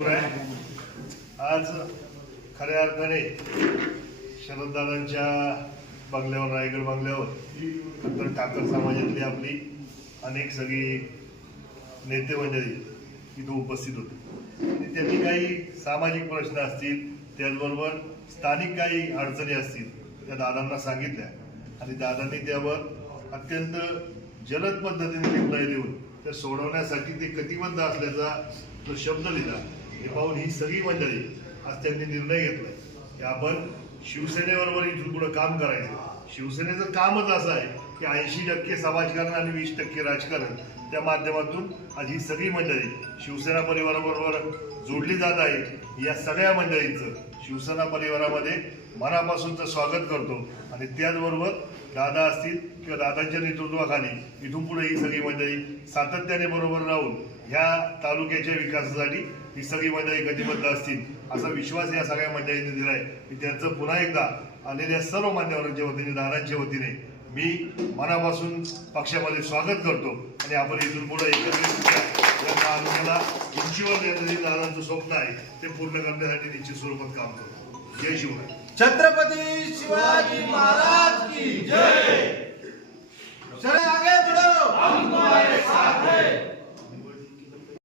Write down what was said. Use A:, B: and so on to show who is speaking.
A: आज खऱ्या अर्थाने शरददादांच्या बंगल्यावर रायगड बंगल्यावर नंतर ठाकर समाजातली आपली अनेक सगळी नेते मंडळी तिथं उपस्थित होते. आणि त्यांनी काही सामाजिक प्रश्न असतील त्याचबरोबर स्थानिक काही अडचणी असतील त्या दादांना सांगितल्या. आणि दादांनी त्यावर अत्यंत जलद पद्धतीने निर्णय देऊन त्या सोडवण्यासाठी ते कटिबद्ध असल्याचा तो शब्द लिहिला हे पाहून ही सगळी मंडळी आज त्यांनी निर्णय घेतला की आपण शिवसेनेबरोबर इथून पुढे काम करायचं. शिवसेनेचं कामच असं आहे की ऐंशी टक्के समाजकारण आणि वीस टक्के राजकारण त्या माध्यमातून आज ही सगळी मंडळी शिवसेना परिवाराबरोबर जोडली जात आहे. या सगळ्या मंडळींचं शिवसेना परिवारामध्ये मनापासूनचं स्वागत करतो. आणि त्याचबरोबर दादा असतील किंवा दादांच्या नेतृत्वाखाली इथून पुढे ही सगळी मंडळी सातत्याने बरोबर राहून ह्या तालुक्याच्या विकासासाठी ही सगळी मंडळी कटिबद्ध असतील असा विश्वास या सगळ्या मंडळींनी आहे की त्यांचं पुन्हा एकदा आलेल्या सर्व मान्यवरांच्या वतीने दादांच्या वतीने मी मनापासून पक्षामध्ये स्वागत करतो आणि आपण इथून पुढे एकत्रित या तालुक्याला उंचीवर नेण्याचे दादांचं स्वप्न आहे ते पूर्ण करण्यासाठी निश्चित स्वरूपात काम करतो. जय शिवराय.
B: छत्रपती शिवाजी महाराज की जय!